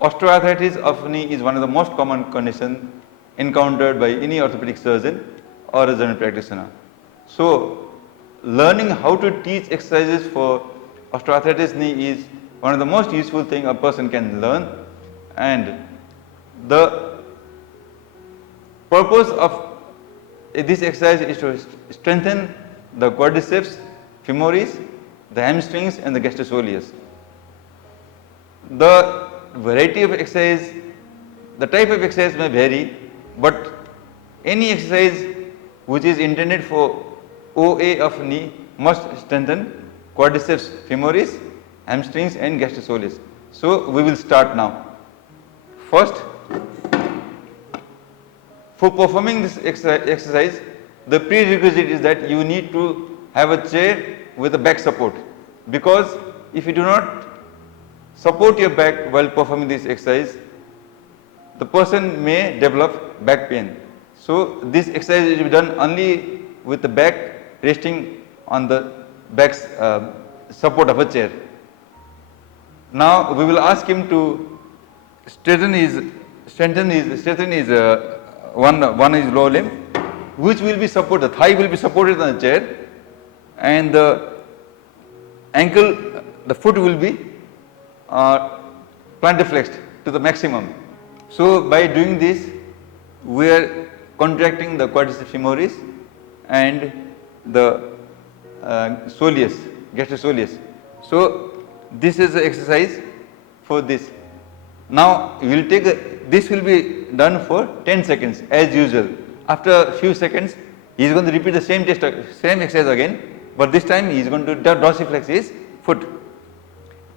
Osteoarthritis of knee is one of the most common conditions encountered by any orthopedic surgeon or a general practitioner. So, learning how to teach exercises for osteoarthritis knee is one of the most useful thing a person can learn, and the purpose of this exercise is to strengthen the quadriceps femoris, the hamstrings and the gastrosoleus. The variety of exercise, the type of exercise may vary, but any exercise which is intended for OA of knee must strengthen quadriceps femoris, hamstrings and gastrosoleus. So we will start now. First, for performing this exercise, the prerequisite is that you need to have a chair with a back support, because if you do not support your back while performing this exercise, the person may develop back pain. So this exercise is to be done only with the back resting on the back's support of a chair. Now we will ask him to straighten his one is lower limb, which will be supported, the thigh will be supported on the chair, and the ankle, the foot will be plantar flexed to the maximum. So by doing this, we are contracting the quadriceps femoris and the soleus, gastrosoleus. So this is the exercise for this. Now we will take this will be done for 10 seconds as usual. After a few seconds, he is going to repeat the same exercise again, but this time he is going to dorsiflex his foot.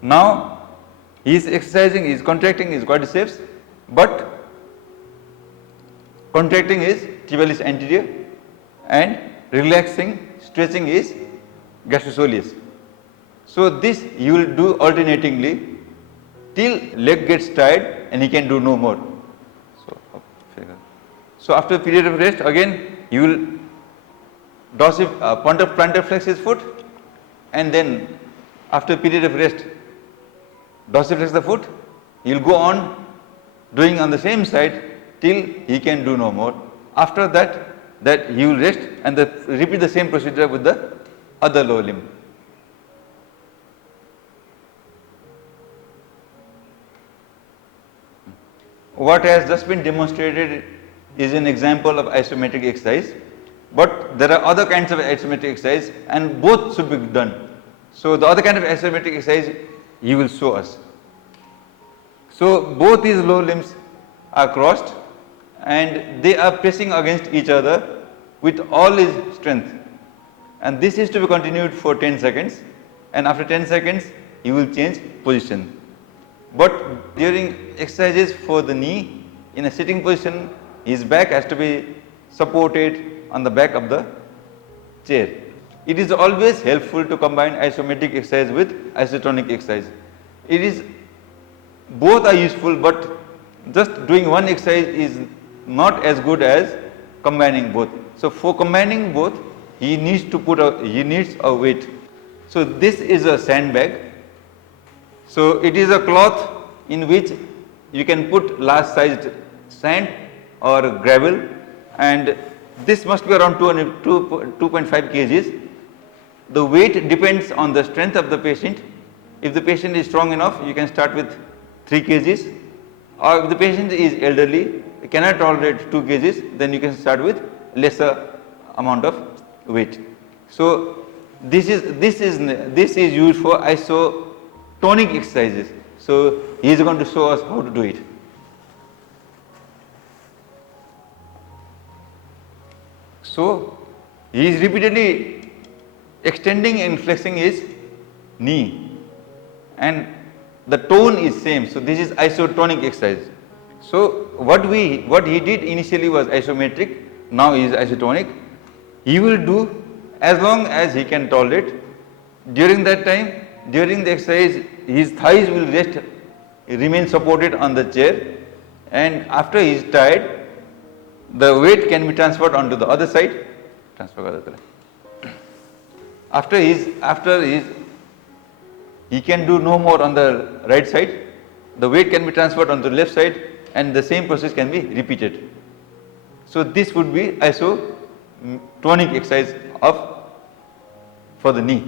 Now he is exercising, he is contracting his quadriceps, but contracting his tibialis anterior and relaxing, stretching his gastrosoleus. So this you will do alternatingly till leg gets tired and he can do no more. So after a period of rest, again you will plantar flex his foot, and then after a period of rest, dorsiflex the foot. He will go on doing on the same side till he can do no more. After that he will rest and repeat the same procedure with the other lower limb. What has just been demonstrated is an example of isometric exercise, but there are other kinds of isometric exercise and both should be done. So the other kind of isometric exercise he will show us. So both these lower limbs are crossed and they are pressing against each other with all his strength, and this is to be continued for 10 seconds, and after 10 seconds he will change position. But during exercises for the knee, in a sitting position, his back has to be supported on the back of the chair. It is always helpful to combine isometric exercise with isotonic exercise. Both are useful, but just doing one exercise is not as good as combining both. So for combining both, he needs a weight. So this is a sandbag. So it is a cloth in which you can put large sized sand or gravel, and this must be around 2.5 kgs. The weight depends on the strength of the patient. If the patient is strong enough, you can start with 3 kgs, or if the patient is elderly, cannot tolerate 2 kgs, then you can start with lesser amount of weight. So this is used for isotonic exercises. So he is going to show us how to do it. So he is repeatedly extending and flexing his knee, and the tone is same. So this is isotonic exercise. So what he did initially was isometric, now he is isotonic. He will do as long as he can tolerate. During that time, during the exercise, his thighs will remain supported on the chair, and after he is tired, the weight can be transferred onto the other side. After he can do no more on the right side, the weight can be transferred on the left side and the same process can be repeated. So this would be isotonic exercise for the knee.